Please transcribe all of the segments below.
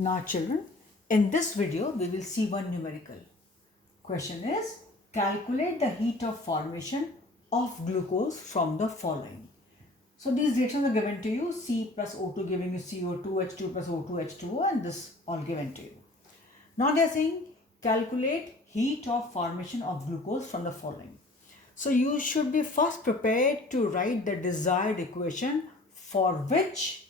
Now children, in this video we will see one numerical. Question is, calculate the heat of formation of glucose from the following. So these reactions are given to you, C plus O2 giving you CO2, H2 plus O2, H2O, and this all given to you. Now they are saying calculate heat of formation of glucose from the following. So you should be first prepared to write the desired equation for which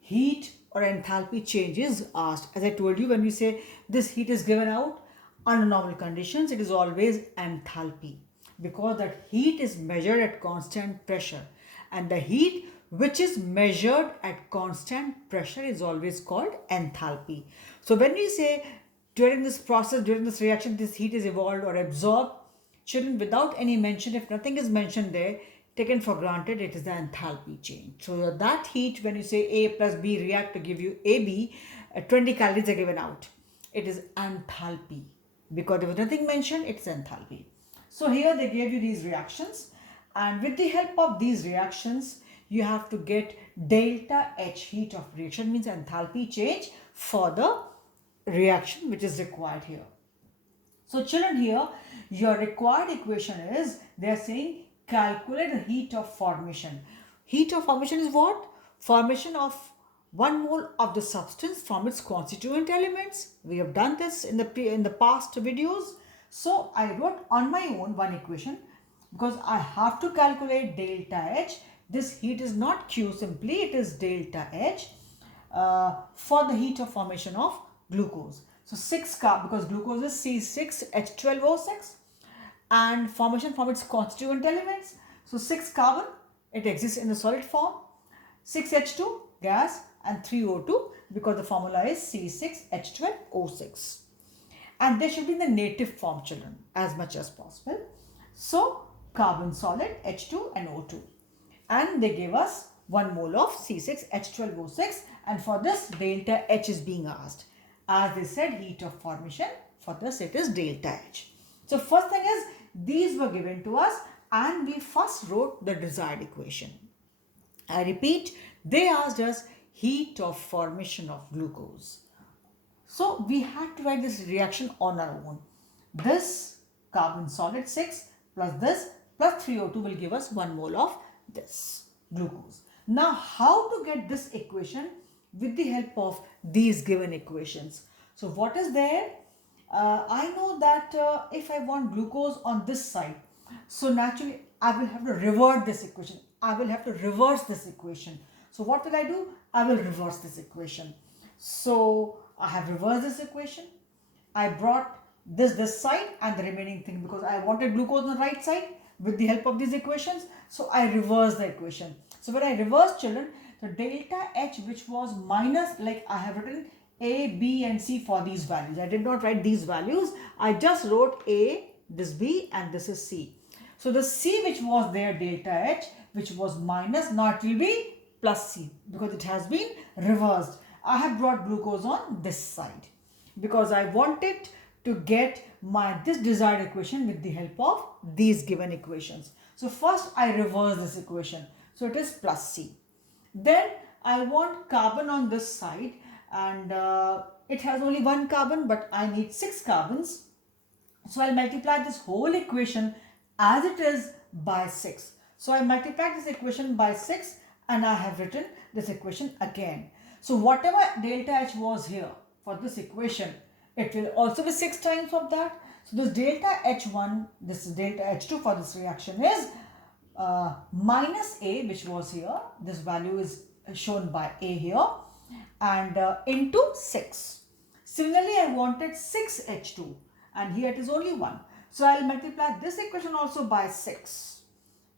heat or enthalpy change is asked. As I told you, when we say this heat is given out under normal conditions, it is always enthalpy, because that heat is measured at constant pressure, and the heat which is measured at constant pressure is always called enthalpy. So when we say during this process, during this reaction, this heat is evolved or absorbed, children, without any mention, if nothing is mentioned there, taken for granted, it is the enthalpy change. So that heat, when you say A plus B react to give you AB, 20 calories are given out. It is enthalpy. Because there was nothing mentioned, it's enthalpy. So here they gave you these reactions, and with the help of these reactions, you have to get delta H, heat of reaction, means enthalpy change for the reaction which is required here. So children, here your required equation is, they are saying calculate the heat of formation. Heat of formation is what? Formation of 1 mole of the substance from its constituent elements. We have done this in the past videos. So I wrote on my own one equation, because I have to calculate delta H. This heat is not Q simply, it is delta H for the heat of formation of glucose. So 6 carbon, because glucose is C6H12O6, and formation from its constituent elements. So 6 carbon, it exists in the solid form, 6H2 gas, and 3O2, because the formula is C6H12O6. And they should be in the native form, children, as much as possible. So carbon solid, H2 and O2. And they gave us 1 mole of C6H12O6, and for this delta H is being asked. As they said, heat of formation, for this it is delta H. So first thing is, these were given to us and we first wrote the desired equation. I repeat, they asked us heat of formation of glucose. So we had to write this reaction on our own. This carbon solid 6 plus this plus 3O2 will give us 1 mole of this glucose. Now how to get this equation with the help of these given equations? So what is there? I know that if I want glucose on this side, so naturally I will have to revert this equation. I will have to reverse this equation. So what will I do? I will reverse this equation. So I have reversed this equation. I brought this side and the remaining thing, because I wanted glucose on the right side with the help of these equations. So I reversed the equation. So when I reverse, children, the delta H, which was minus, like I have written A, B and C for these values. I did not write these values. I just wrote A, this B and this is C. So the C which was there, delta H, which was minus, now it will be plus C, because it has been reversed. I have brought glucose on this side because I wanted to get this desired equation with the help of these given equations. So first I reverse this equation. So it is plus C. Then I want carbon on this side, and it has only 1 carbon, but I need 6 carbons. So I'll multiply this whole equation as it is by 6. So I multiplied this equation by 6 and I have written this equation again. So whatever delta H was here for this equation, it will also be 6 times of that. So this delta H1, this is delta H2 for this reaction is minus A, which was here. This value is shown by A here, and into 6. Similarly, I wanted 6H2 and here it is only 1. So I'll multiply this equation also by 6.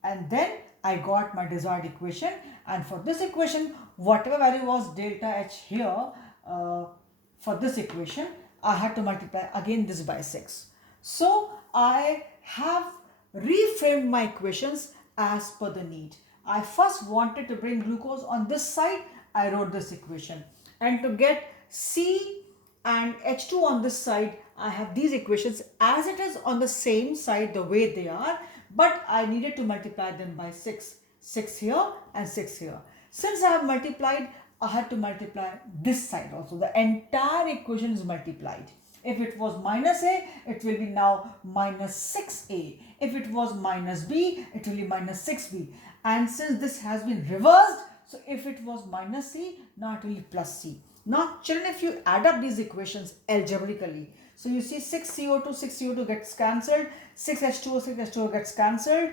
And then I got my desired equation, and for this equation, whatever value was delta H here for this equation, I had to multiply again this by 6. So I have reframed my equations as per the need. I first wanted to bring glucose on this side, I wrote this equation. And to get C and H2 on this side, I have these equations as it is on the same side the way they are, but I needed to multiply them by 6. 6 here and 6 here. Since I have multiplied, I had to multiply this side also. The entire equation is multiplied. If it was minus a, it will be now minus 6a. If it was minus b, it will be minus 6b. And since this has been reversed, so if it was minus c, now it will be plus c. Now children, if you add up these equations algebraically, so you see 6CO2 gets cancelled, 6H2O gets cancelled,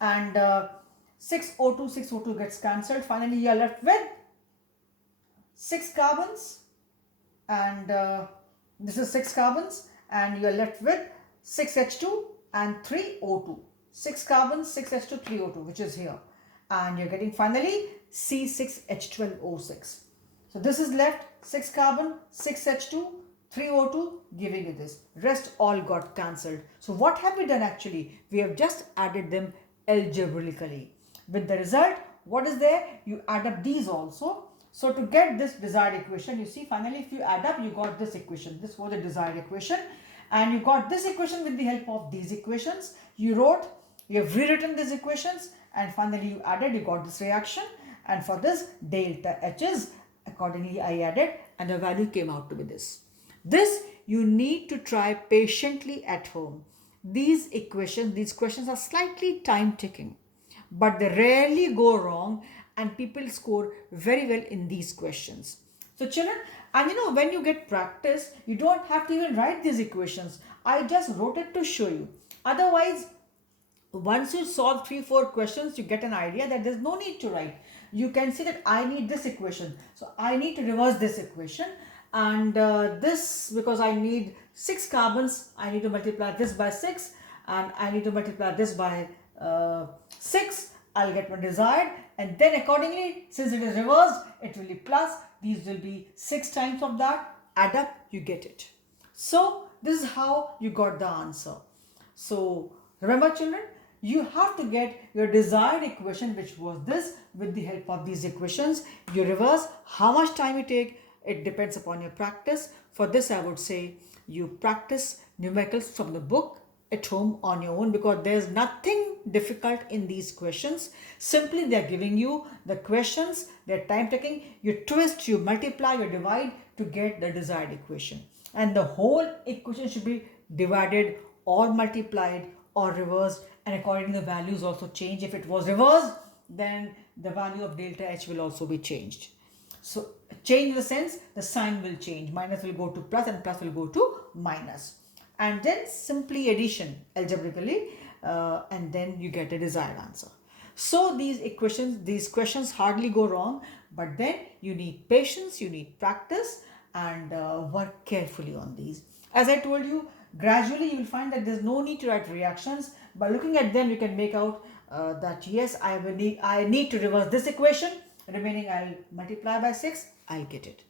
and 6O2 gets cancelled. Finally, you are left with 6 carbons, and this is 6 carbons, and you are left with 6H2 and 3O2. 6 carbons, 6H2, 3O2, which is here. And you're getting finally C6H12O6. So this is left 6 carbon, 6H2, 3O2, giving you this. Rest all got cancelled. So what have we done actually? We have just added them algebraically. With the result, what is there? You add up these also. So to get this desired equation, you see finally if you add up, you got this equation. This was the desired equation. And you got this equation with the help of these equations. You have rewritten these equations, and finally you added, you got this reaction. And for this, delta H is, accordingly I added, and the value came out to be this. This you need to try patiently at home. These questions are slightly time taking, but they rarely go wrong, and people score very well in these questions. So children, and when you get practice, you don't have to even write these equations. I just wrote it to show you. Otherwise, once you solve 3-4 questions, you get an idea that there's no need to write. You can see that I need this equation. So I need to reverse this equation. And this, because I need 6 carbons, I need to multiply this by 6. And I need to multiply this by 6. I'll get my desired. And then accordingly, since it is reversed, it will be plus. These will be 6 times of that. Add up, you get it. So this is how you got the answer. So remember children, you have to get your desired equation, which was this, with the help of these equations. You reverse. How much time you take, it depends upon your practice. For this, I would say you practice numericals from the book at home on your own, because there's nothing difficult in these questions. Simply they're giving you the questions, they're time taking. You twist, you multiply, you divide to get the desired equation. And the whole equation should be divided or multiplied or reversed, and accordingly the values also change. If it was reversed, then the value of delta H will also be changed. So change in the sense, the sign will change. Minus will go to plus and plus will go to minus. And then simply addition algebraically, and then you get a desired answer. So these questions hardly go wrong, but then you need patience, you need practice, and work carefully on these. As I told you, gradually you will find that there's no need to write reactions. By looking at them, you can make out that yes, I need to reverse this equation. Remaining, I'll multiply by 6, I'll get it.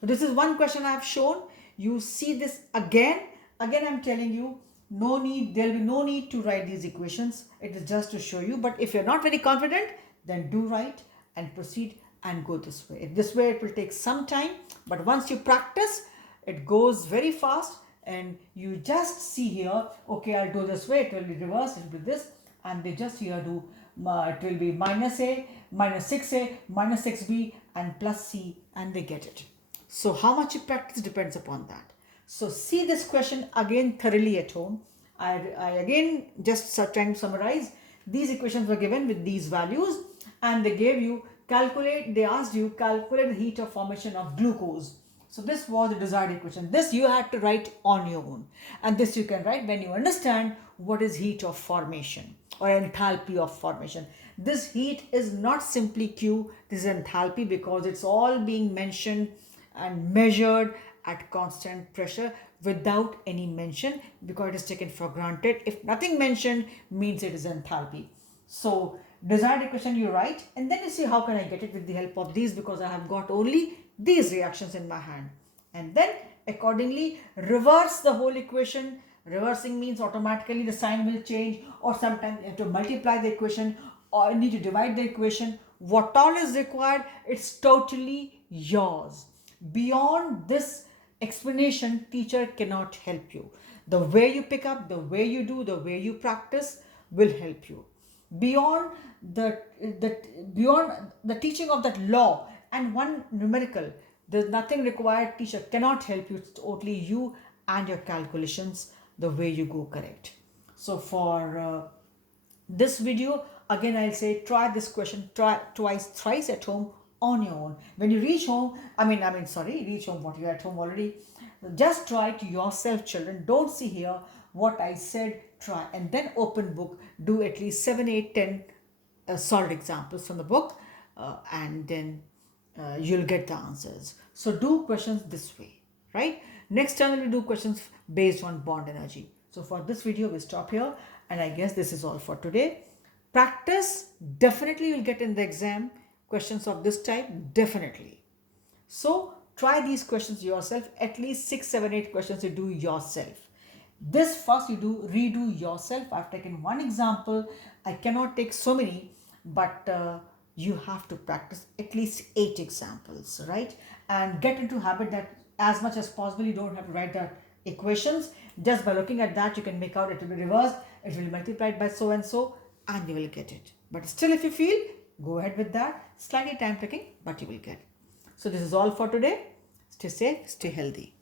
So this is one question I have shown. You see this again. Again, I'm telling you, no need, there will be no need to write these equations. It is just to show you. But if you're not very confident, then do write and proceed and go this way. This way it will take some time, but once you practice, it goes very fast, and you just see here, okay, I'll do this way, it will be reversed, it will be this, and they just here do, it will be minus a, minus 6a, minus 6b, and plus c, and they get it. So how much you practice depends upon that. So see this question again thoroughly at home. I again just trying to summarize. These equations were given with these values, and they gave you they asked you calculate the heat of formation of glucose. So this was the desired equation. This you had to write on your own, and this you can write when you understand what is heat of formation or enthalpy of formation. This heat is not simply Q, this is enthalpy, because it's all being mentioned and measured at constant pressure without any mention, because it is taken for granted. If nothing mentioned, means it is enthalpy. So desired equation you write, and then you see how can I get it with the help of these, because I have got only these reactions in my hand. And then accordingly reverse the whole equation. Reversing means automatically the sign will change, or sometimes you have to multiply the equation, or you need to divide the equation. What all is required, it's totally yours. Beyond this explanation, teacher cannot help you. The way you pick up, the way you do, the way you practice will help you. Beyond the teaching of that law, and one numerical. There's nothing required. Teacher cannot help you. It's totally you and your calculations, the way you go correct. So for this video, again I'll say try this question twice, thrice at home on your own. When you reach home, reach home, what, you're at home already. Just try it yourself, children. Don't see here what I said. Try and then open book, do at least 7, 8, 10 solved examples from the book, and then you'll get the answers. So do questions this way, right? Next time we'll do questions based on bond energy. So for this video we stop here, and I guess this is all for today. Practice, definitely you'll get in the exam questions of this type, definitely. So try these questions yourself, at least 6, 7, 8 questions you do yourself. This first you do redo yourself. I've taken one example. I cannot take so many, but you have to practice at least 8 examples, right? And get into habit that as much as possible you don't have to write the equations. Just by looking at that you can make out it will be reversed, it will be multiplied by so and so, and you will get it. But still, if you feel, go ahead with that. Slightly time taking, but you will get it. So this is all for today. Stay safe, stay healthy.